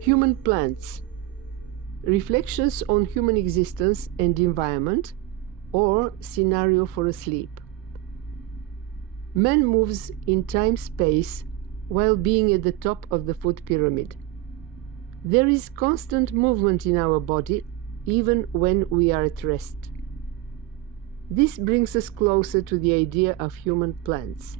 Human plants. Reflections on human existence and environment, or scenario for a sleep. Man moves in time-space while being at the top of the food pyramid. There is constant movement in our body, even when we are at rest. This brings us closer to the idea of human plants.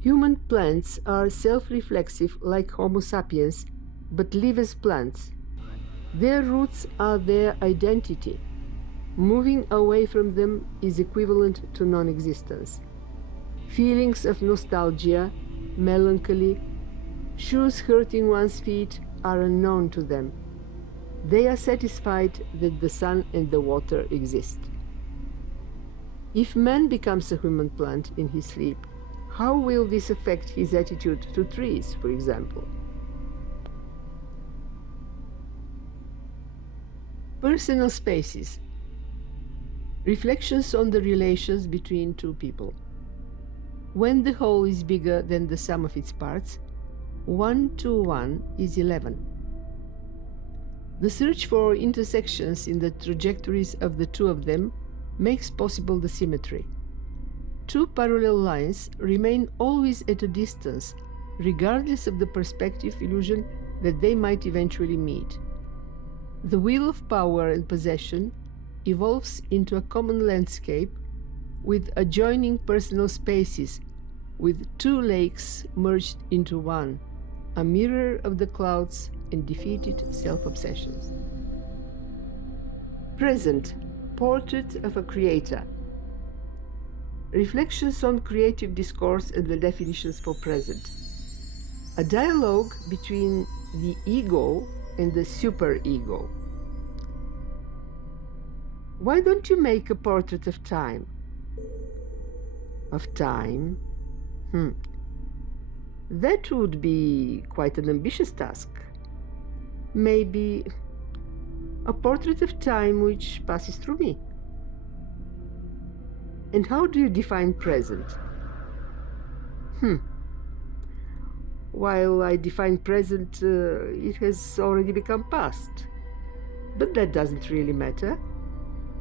Human plants are self-reflexive like Homo sapiens, but live as plants. Their roots are their identity. Moving away from them is equivalent to non-existence. Feelings of nostalgia, melancholy, shoes hurting one's feet are unknown to them. They are satisfied that the sun and the water exist. If man becomes a human plant in his sleep, how will this affect his attitude to trees, for example? Personal spaces. Reflections on the relations between two people. When the whole is bigger than the sum of its parts, 1 to 1 is 11. The search for intersections in the trajectories of the two of them makes possible the symmetry. Two parallel lines remain always at a distance, regardless of the perspective illusion that they might eventually meet. The wheel of power and possession evolves into a common landscape with adjoining personal spaces, with two lakes merged into one, a mirror of the clouds and defeated self-obsessions. Present, portrait of a creator. Reflections on creative discourse and the definitions for present. A dialogue between the ego and the superego. Why don't you make a portrait of time? Of time? That would be quite an ambitious task. Maybe a portrait of time which passes through me. And how do you define present? While I define present, it has already become past. But that doesn't really matter.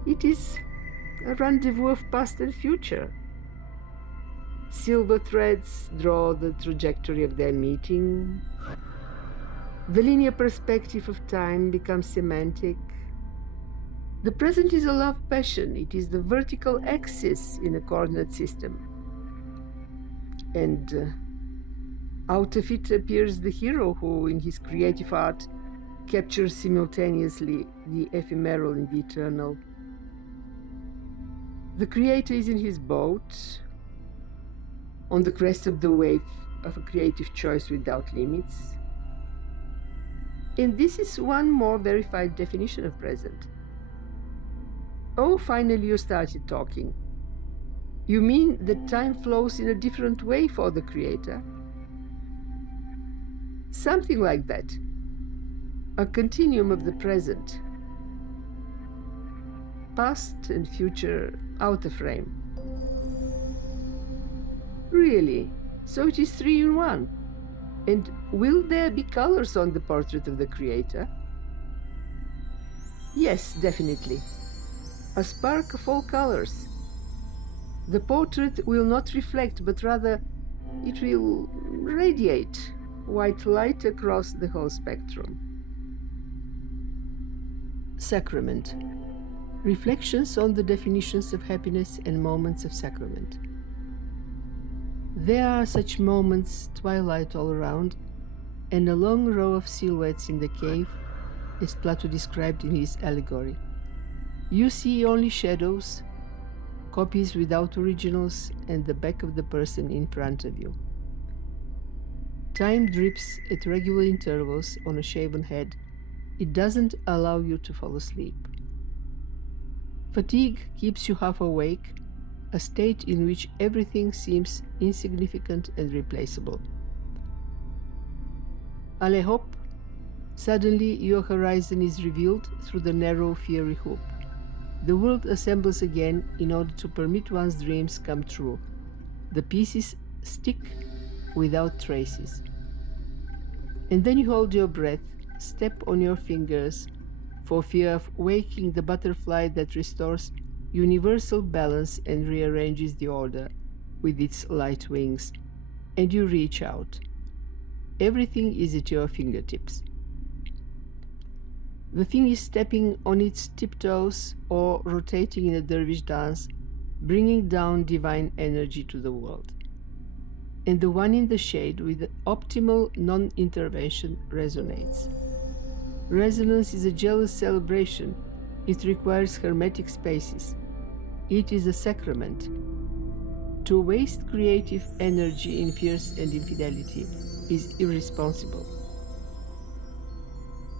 It is a rendezvous of past and future. Silver threads draw the trajectory of their meeting. The linear perspective of time becomes semantic. The present is a love passion. It is the vertical axis in a coordinate system. And out of it appears the hero who, in his creative art, captures simultaneously the ephemeral and the eternal. The creator is in his boat, on the crest of the wave of a creative choice without limits. And this is one more verified definition of present. Oh, finally you started talking. You mean that time flows in a different way for the creator? Something like that. A continuum of the present. Past and future out of frame. Really? So it is 3 in 1? And will there be colors on the portrait of the creator? Yes, definitely. A spark of all colors. The portrait will not reflect, but rather it will radiate white light across the whole spectrum. Sacrament. Reflections on the definitions of happiness and moments of sacrament. There are such moments, twilight all around, and a long row of silhouettes in the cave, as Plato described in his allegory. You see only shadows, copies without originals, and the back of the person in front of you. Time drips at regular intervals on a shaven head. It doesn't allow you to fall asleep. Fatigue keeps you half awake, a state in which everything seems insignificant and replaceable. Allez hop! Suddenly your horizon is revealed through the narrow, fiery hoop. The world assembles again in order to permit one's dreams come true. The pieces stick without traces. And then you hold your breath, step on your fingers, for fear of waking the butterfly that restores universal balance and rearranges the order with its light wings, and you reach out. Everything is at your fingertips. The thing is stepping on its tiptoes or rotating in a dervish dance, bringing down divine energy to the world. And the one in the shade with the optimal non-intervention resonates. Resonance is a jealous celebration. It requires hermetic spaces. It is a sacrament. To waste creative energy in fears and infidelity is irresponsible.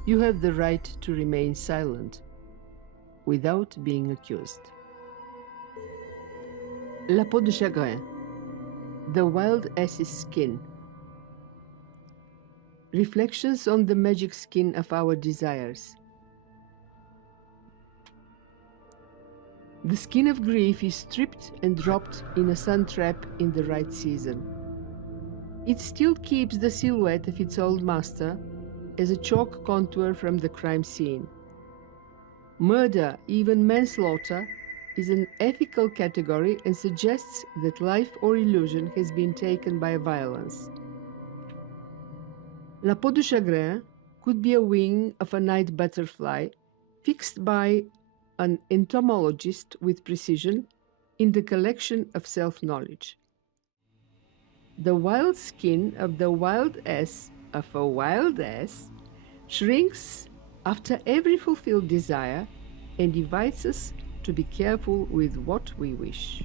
You have the right to remain silent without being accused. La peau de chagrin, the wild ass's skin. Reflections on the magic skin of our desires. The skin of grief is stripped and dropped in a sun trap in the right season. It still keeps the silhouette of its old master as a chalk contour from the crime scene. Murder, even manslaughter, is an ethical category and suggests that life or illusion has been taken by violence. La peau de chagrin could be a wing of a night butterfly fixed by an entomologist with precision in the collection of self-knowledge. The wild skin of the wild ass of a wild ass shrinks after every fulfilled desire and invites us to be careful with what we wish.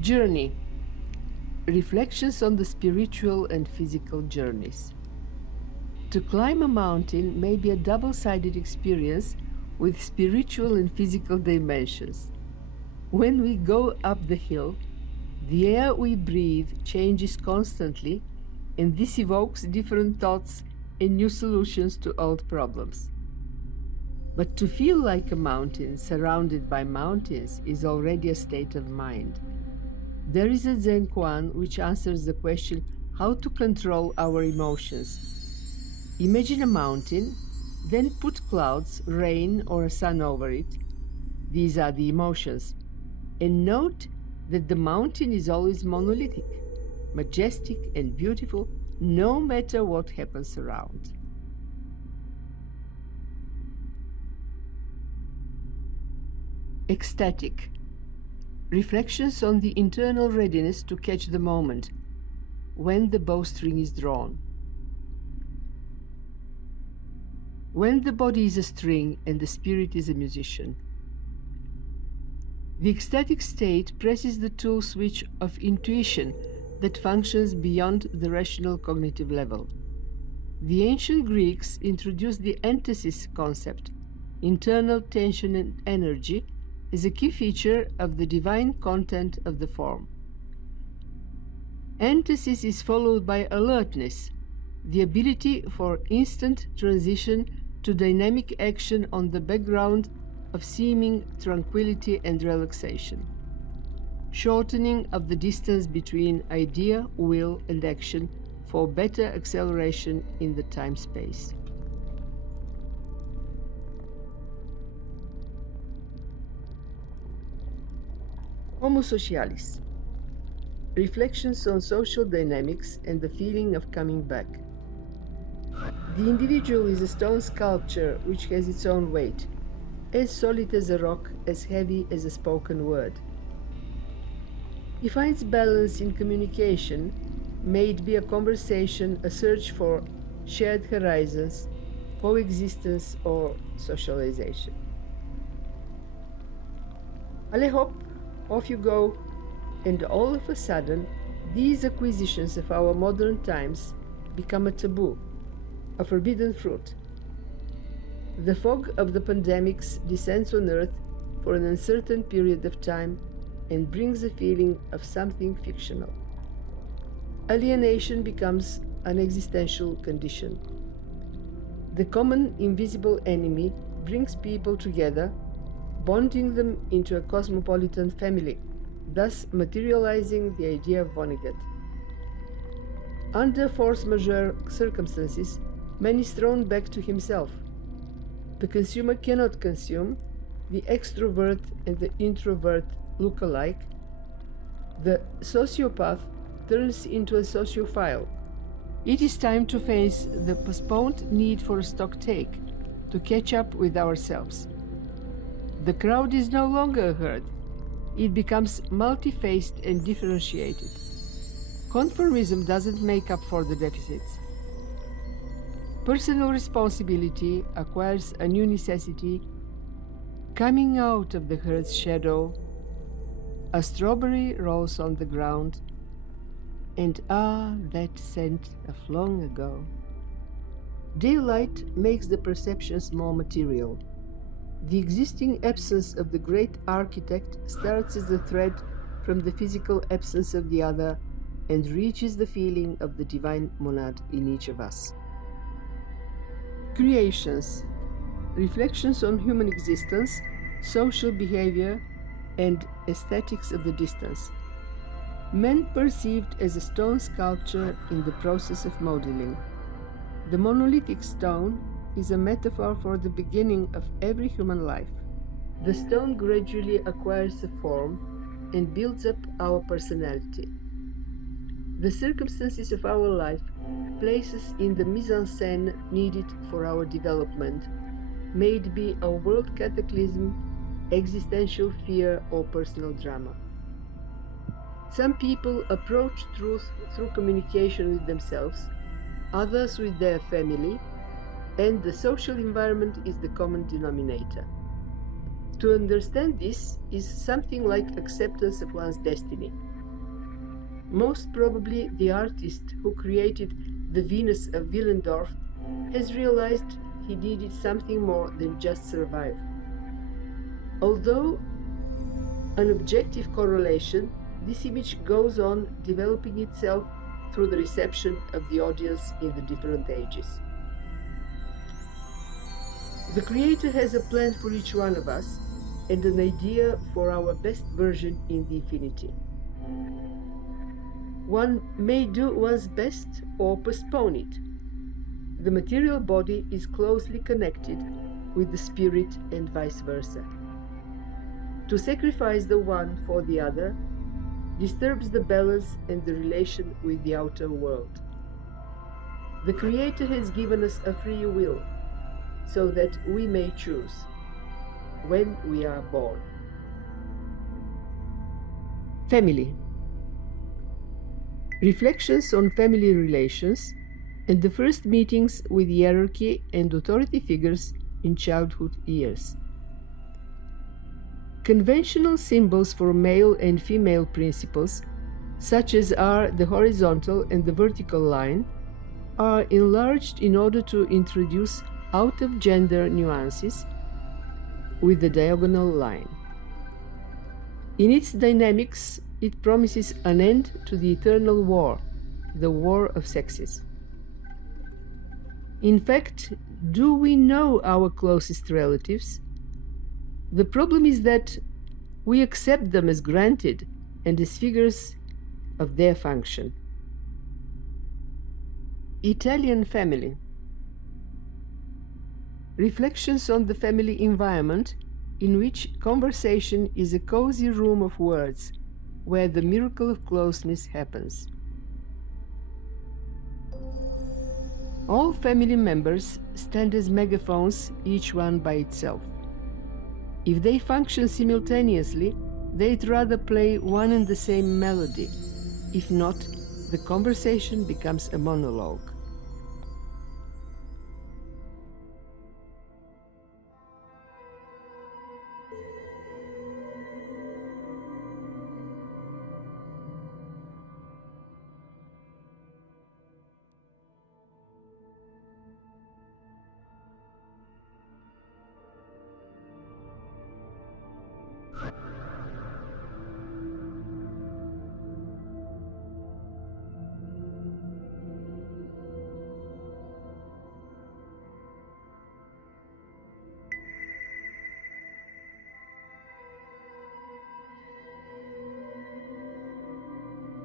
Journey. Reflections on the spiritual and physical journeys. To climb a mountain may be a double-sided experience with spiritual and physical dimensions. When we go up the hill, the air we breathe changes constantly, and this evokes different thoughts and new solutions to old problems. But to feel like a mountain surrounded by mountains is already a state of mind. There is a Zen koan which answers the question how to control our emotions. Imagine a mountain, then put clouds, rain, or a sun over it. These are the emotions. And note that the mountain is always monolithic, majestic and beautiful, no matter what happens around. Ecstatic. Reflections on the internal readiness to catch the moment when the bowstring is drawn. When the body is a string and the spirit is a musician. The ecstatic state presses the tool switch of intuition that functions beyond the rational cognitive level. The ancient Greeks introduced the antithesis concept, internal tension and energy, is a key feature of the divine content of the form. Antithesis is followed by alertness, the ability for instant transition to dynamic action on the background of seeming tranquility and relaxation, shortening of the distance between idea, will, and action for better acceleration in the time-space. Homo socialis. Reflections on social dynamics and the feeling of coming back. The individual is a stone sculpture which has its own weight, as solid as a rock, as heavy as a spoken word. He finds balance in communication, may it be a conversation, a search for shared horizons, coexistence, or socialization. Allez hop, off you go, and all of a sudden, these acquisitions of our modern times become a taboo, a forbidden fruit. The fog of the pandemics descends on Earth for an uncertain period of time and brings a feeling of something fictional. Alienation becomes an existential condition. The common invisible enemy brings people together, bonding them into a cosmopolitan family, thus materializing the idea of Vonnegut. Under force majeure circumstances, man is thrown back to himself. The consumer cannot consume, the extrovert and the introvert look alike. The sociopath turns into a sociophile. It is time to face the postponed need for a stock take, to catch up with ourselves. The crowd is no longer a herd. It becomes multi-faced and differentiated. Conformism doesn't make up for the deficits. Personal responsibility acquires a new necessity. Coming out of the herd's shadow, a strawberry rolls on the ground, and that scent of long ago. Daylight makes the perceptions more material. The existing absence of the great architect starts as a thread from the physical absence of the other and reaches the feeling of the divine monad in each of us. Creations, reflections on human existence, social behavior, and aesthetics of the distance. Man perceived as a stone sculpture in the process of modeling. The monolithic stone is a metaphor for the beginning of every human life. The stone gradually acquires a form and builds up our personality. The circumstances of our life place us in the mise-en-scène needed for our development, may it be a world cataclysm, existential fear, or personal drama. Some people approach truth through communication with themselves, others with their family, and the social environment is the common denominator. To understand this is something like acceptance of one's destiny. Most probably the artist who created the Venus of Willendorf has realized he needed something more than just survive. Although an objective correlation, this image goes on developing itself through the reception of the audience in the different ages. The Creator has a plan for each one of us and an idea for our best version in the infinity. One may do one's best or postpone it. The material body is closely connected with the spirit and vice versa. To sacrifice the one for the other disturbs the balance and the relation with the outer world. The Creator has given us a free will so that we may choose when we are born. Family. Reflections on family relations and the first meetings with hierarchy and authority figures in childhood years. Conventional symbols for male and female principles, such as are the horizontal and the vertical line, are enlarged in order to introduce out-of-gender nuances with the diagonal line. In its dynamics, it promises an end to the eternal war, the war of sexes. In fact, do we know our closest relatives? The problem is that we accept them as granted and as figures of their function. Italian family. Reflections on the family environment in which conversation is a cozy room of words where the miracle of closeness happens. All family members stand as megaphones, each one by itself. If they function simultaneously, they'd rather play one and the same melody. If not, the conversation becomes a monologue.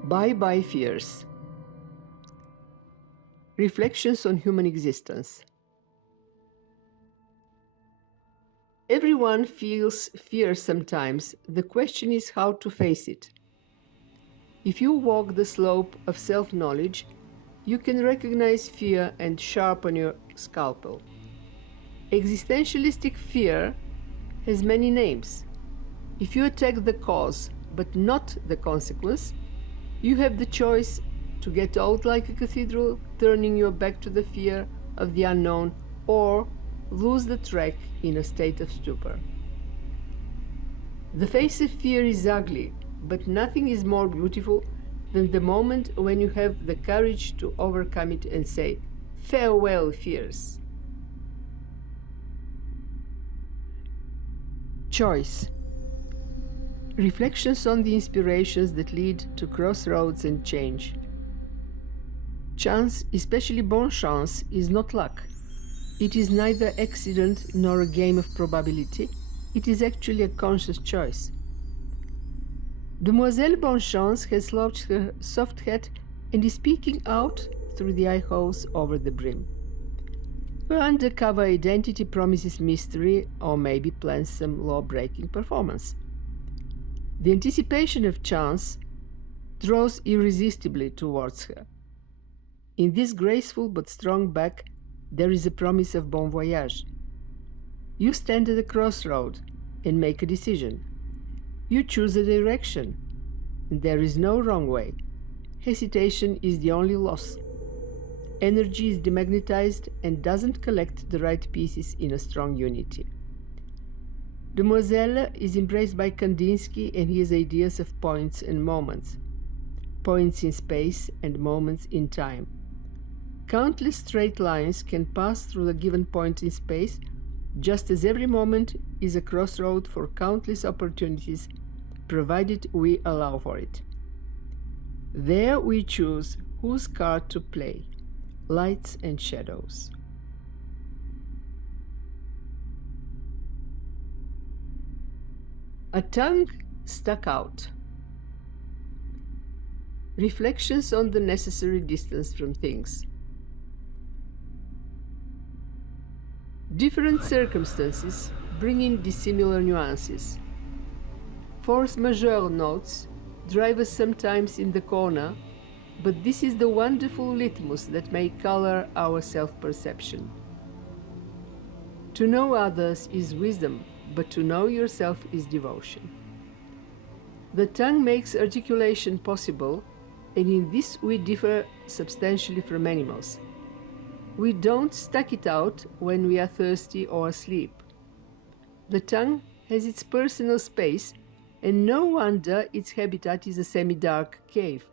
Bye-bye fears. Reflections on human existence. Everyone feels fear sometimes. The question is how to face it. If you walk the slope of self-knowledge, you can recognize fear and sharpen your scalpel. Existentialistic fear has many names. If you attack the cause but not the consequence, you have the choice to get old like a cathedral, turning your back to the fear of the unknown, or lose the track in a state of stupor. The face of fear is ugly, but nothing is more beautiful than the moment when you have the courage to overcome it and say, "Farewell, fears." Choice. Reflections on the inspirations that lead to crossroads and change. Chance, especially bon chance, is not luck. It is neither accident nor a game of probability. It is actually a conscious choice. Demoiselle Bonchance has slouched her soft hat and is peeking out through the eye holes over the brim. Her undercover identity promises mystery or maybe plans some law-breaking performance. The anticipation of chance draws irresistibly towards her. In this graceful but strong back, there is a promise of bon voyage. You stand at a crossroad and make a decision. You choose a direction, and there is no wrong way. Hesitation is the only loss. Energy is demagnetized and doesn't collect the right pieces in a strong unity. Demoiselle is embraced by Kandinsky and his ideas of points and moments. Points in space and moments in time. Countless straight lines can pass through a given point in space, just as every moment is a crossroad for countless opportunities, provided we allow for it. There we choose whose card to play, lights and shadows. A tongue stuck out. Reflections on the necessary distance from things. Different circumstances bring in dissimilar nuances. Force majeure notes drive us sometimes in the corner, but this is the wonderful litmus that may color our self-perception. To know others is wisdom, but to know yourself is devotion. The tongue makes articulation possible, and in this we differ substantially from animals. We don't stuck it out when we are thirsty or asleep. The tongue has its personal space, and no wonder its habitat is a semi-dark cave.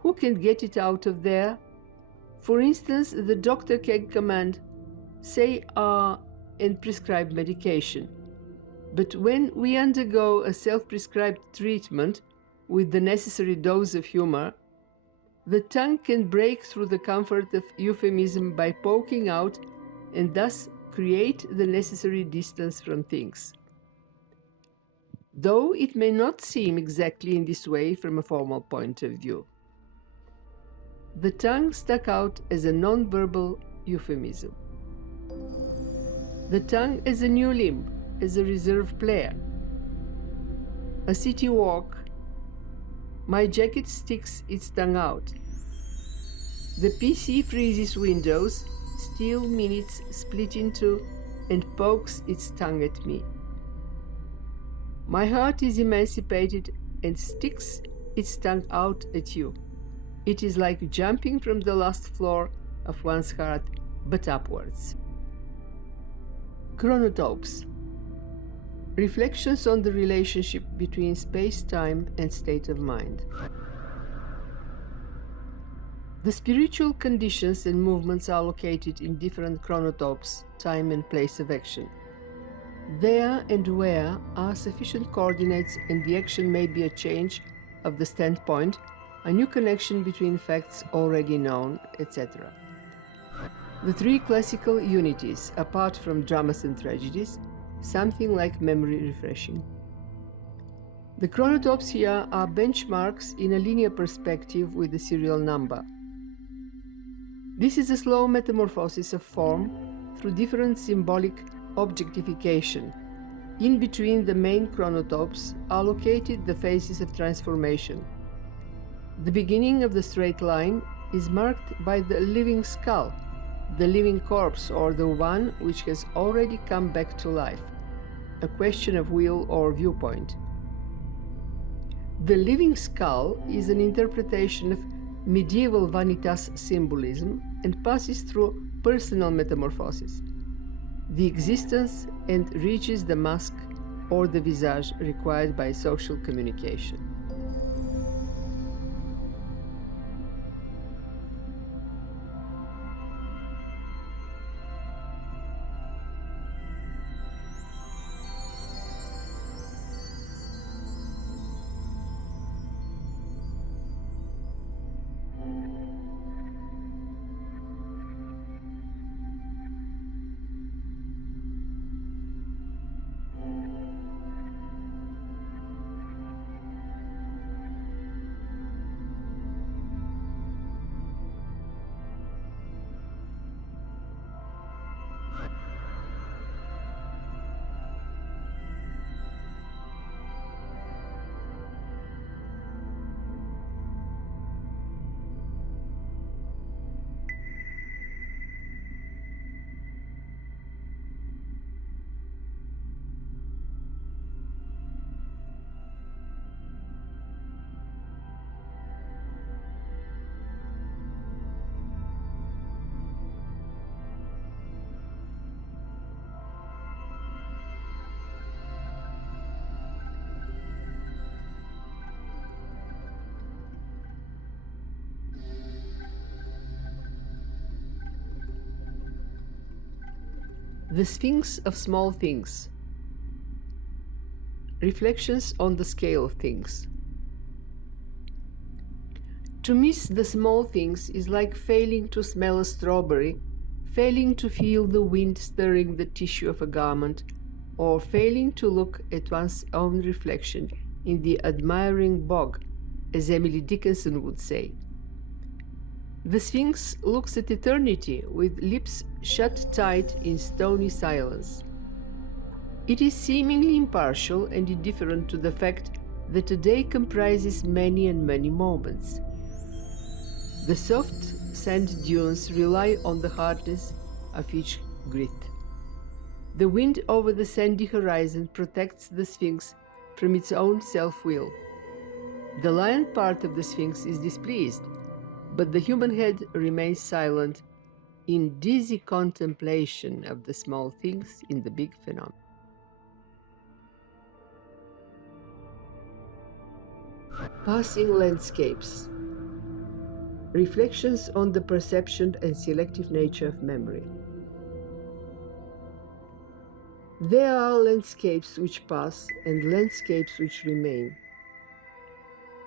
Who can get it out of there? For instance, the doctor can command, say and prescribe medication. But when we undergo a self-prescribed treatment with the necessary dose of humor, the tongue can break through the comfort of euphemism by poking out and thus create the necessary distance from things. Though it may not seem exactly in this way from a formal point of view. The tongue stuck out as a non-verbal euphemism. The tongue as a new limb, as a reserve player. A city walk. My jacket sticks its tongue out. The PC freezes windows, steal minutes split in two, and pokes its tongue at me. My heart is emancipated and sticks its tongue out at you. It is like jumping from the last floor of one's heart, but upwards. Chronotopes. Reflections on the relationship between space-time and state of mind. The spiritual conditions and movements are located in different chronotopes, time and place of action. There and where are sufficient coordinates, and the action may be a change of the standpoint, a new connection between facts already known, etc. The three classical unities, apart from dramas and tragedies, something like memory refreshing. The chronotopes here are benchmarks in a linear perspective with a serial number. This is a slow metamorphosis of form through different symbolic objectification. In between the main chronotopes are located the phases of transformation. The beginning of the straight line is marked by the living skull, the living corpse, or the one which has already come back to life, a question of will or viewpoint. The living skull is an interpretation of medieval vanitas symbolism and passes through personal metamorphosis, the existence, and reaches the mask or the visage required by social communication. The Sphinx of Small Things. Reflections on the scale of things. To miss the small things is like failing to smell a strawberry, failing to feel the wind stirring the tissue of a garment, or failing to look at one's own reflection in the admiring bog, as Emily Dickinson would say. The Sphinx looks at eternity with lips shut tight in stony silence. It is seemingly impartial and indifferent to the fact that a day comprises many and many moments. The soft sand dunes rely on the hardness of each grit. The wind over the sandy horizon protects the Sphinx from its own self-will. The lion part of the Sphinx is displeased, but the human head remains silent in dizzy contemplation of the small things in the big phenomenon. Passing landscapes. Reflections on the perception and selective nature of memory. There are landscapes which pass and landscapes which remain.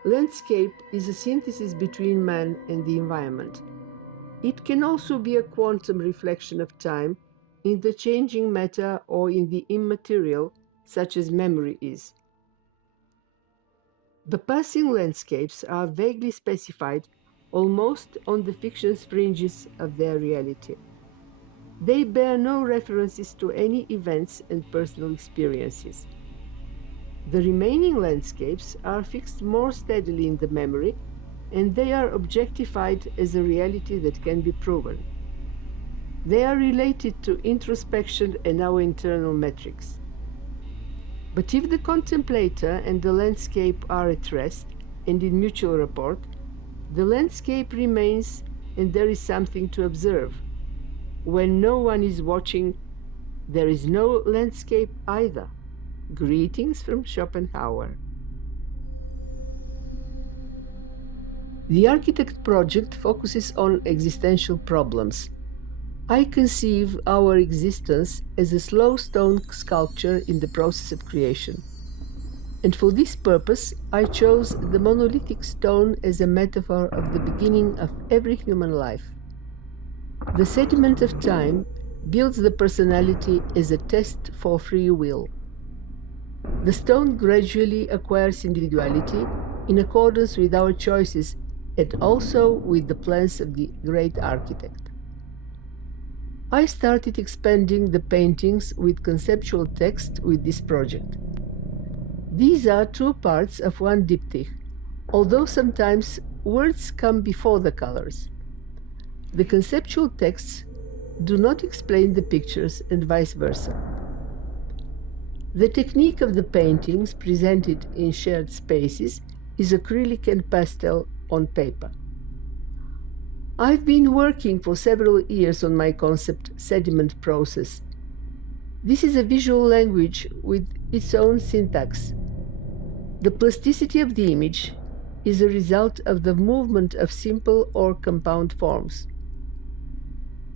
Landscape is a synthesis between man and the environment. It can also be a quantum reflection of time in the changing matter or in the immaterial, such as memory is. The passing landscapes are vaguely specified almost on the fiction's fringes of their reality. They bear no references to any events and personal experiences. The remaining landscapes are fixed more steadily in the memory, and they are objectified as a reality that can be proven. They are related to introspection and our internal metrics. But if the contemplator and the landscape are at rest and in mutual rapport, the landscape remains and there is something to observe. When no one is watching, there is no landscape either. Greetings from Schopenhauer. The Architect project focuses on existential problems. I conceive our existence as a slow stone sculpture in the process of creation. And for this purpose, I chose the monolithic stone as a metaphor of the beginning of every human life. The sediment of time builds the personality as a test for free will. The stone gradually acquires individuality in accordance with our choices and also with the plans of the great architect. I started expanding the paintings with conceptual text with this project. These are two parts of one diptych, although sometimes words come before the colors. The conceptual texts do not explain the pictures and vice versa. The technique of the paintings presented in shared spaces is acrylic and pastel on paper. I've been working for several years on my concept sediment process. This is a visual language with its own syntax. The plasticity of the image is a result of the movement of simple or compound forms.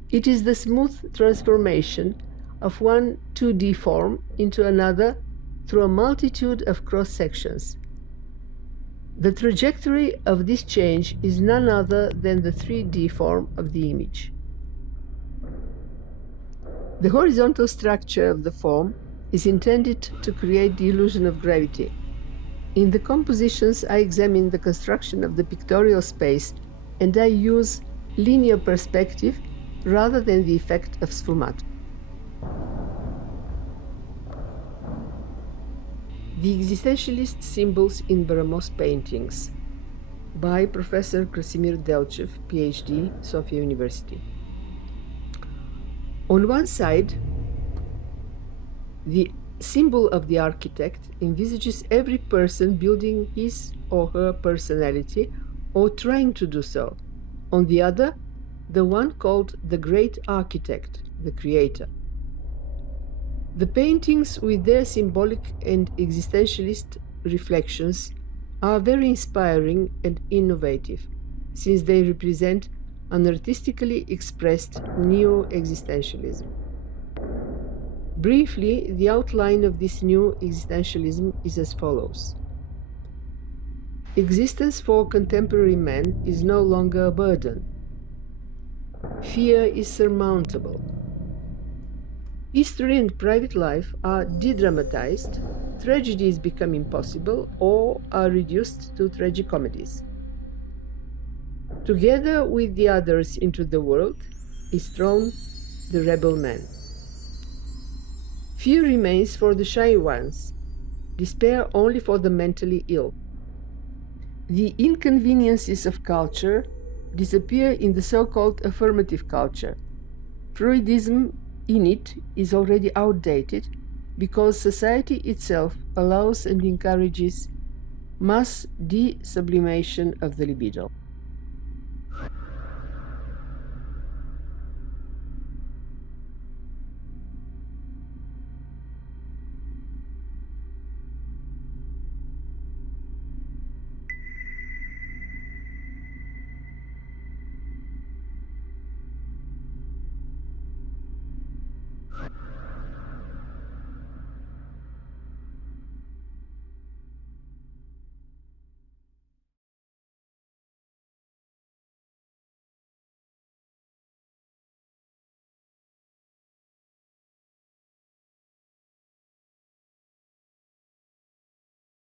It is the smooth transformation of one 2D form into another through a multitude of cross-sections. The trajectory of this change is none other than the 3D form of the image. The horizontal structure of the form is intended to create the illusion of gravity. In the compositions, I examine the construction of the pictorial space and I use linear perspective rather than the effect of sfumato. The existentialist symbols in Baramo's paintings by Professor Krassimir Delchev, PhD, Sofia University. On one side, the symbol of the architect envisages every person building his or her personality or trying to do so. On the other, the one called the great architect, the creator. The paintings with their symbolic and existentialist reflections are very inspiring and innovative, since they represent an artistically expressed neo-existentialism. Briefly, the outline of this new existentialism is as follows. Existence for contemporary man is no longer a burden. Fear is surmountable. History and private life are de-dramatized, tragedies become impossible or are reduced to tragicomedies. Together with the others into the world is thrown the rebel man. Fear remains for the shy ones, despair only for the mentally ill. The inconveniences of culture disappear in the so-called affirmative culture. Freudism in it is already outdated because society itself allows and encourages mass de-sublimation of the libido.